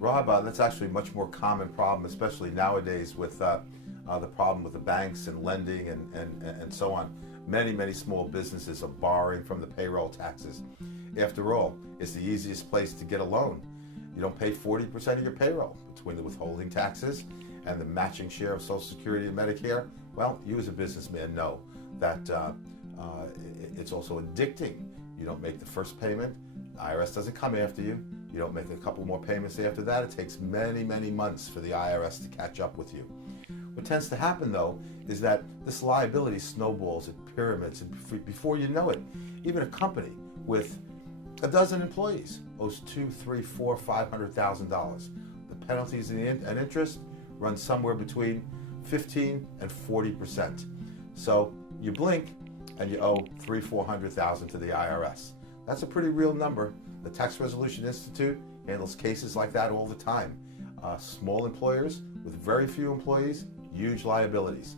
Rob, that's actually a much more common problem, especially nowadays with the problem with the banks and lending and so on. Many small businesses are borrowing from the payroll taxes. After all, it's the easiest place to get a loan. You don't pay 40% of your payroll between the withholding taxes and the matching share of Social Security and Medicare. Well, you as a businessman know that it's also addicting. You don't make the first payment, the IRS doesn't come after you. You don't make a couple more payments after that. It takes many months for the IRS to catch up with you. What tends to happen, though, is that this liability snowballs, it pyramids, and before you know it, even a company with a dozen employees owes $200,000, $300,000, $400,000, $500,000. The penalties and interest run somewhere between 15 and 40%. So you blink and you owe $300,000, $400,000 to the IRS. That's a pretty real number. The Tax Resolution Institute handles cases like that all the time. Small employers with very few employees, huge liabilities.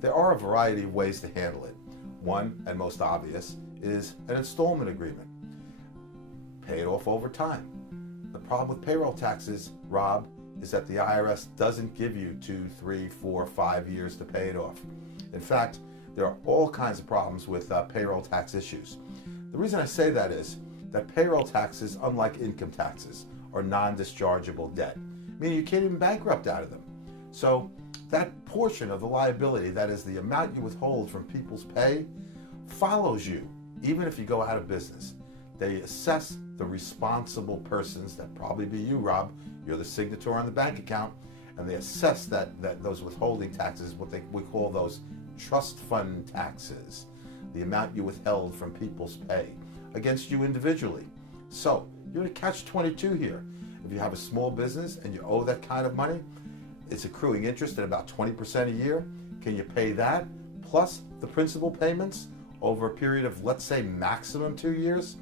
There are a variety of ways to handle it. One, and most obvious, is an installment agreement. Pay it off over time. The problem with payroll taxes, Rob, is that the IRS doesn't give you 2, 3, 4, 5 years to pay it off. In fact, there are all kinds of problems with payroll tax issues. The reason I say that is that payroll taxes, unlike income taxes, are non-dischargeable debt, meaning you can't even bankrupt out of them. So that portion of the liability, that is the amount you withhold from people's pay, follows you even if you go out of business. They assess the responsible persons, that probably be you, Rob, you're the signator on the bank account, and they assess that those withholding taxes, we call those trust fund taxes, the amount you withheld from people's pay, against you individually. So you're in a catch-22 here. If you have a small business and you owe that kind of money, it's accruing interest at about 20% a year. Can you pay that plus the principal payments over a period of, let's say, maximum 2 years?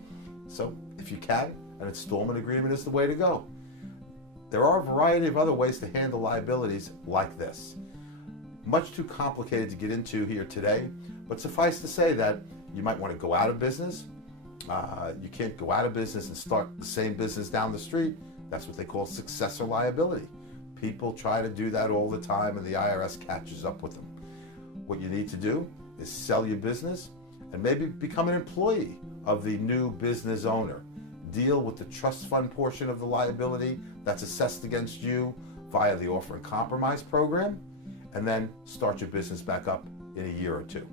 So if you can, an installment agreement is the way to go. There are a variety of other ways to handle liabilities like this. Much too complicated to get into here today, but suffice to say that you might want to go out of business. You can't go out of business and start the same business down the street. That's what they call successor liability. People try to do that all the time and the IRS catches up with them. What you need to do is sell your business and maybe become an employee of the new business owner. Deal with the trust fund portion of the liability that's assessed against you via the Offer and Compromise program, and then start your business back up in a year or two.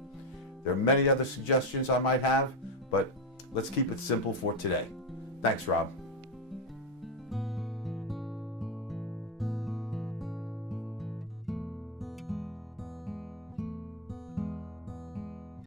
There are many other suggestions I might have, but let's keep it simple for today. Thanks, Rob.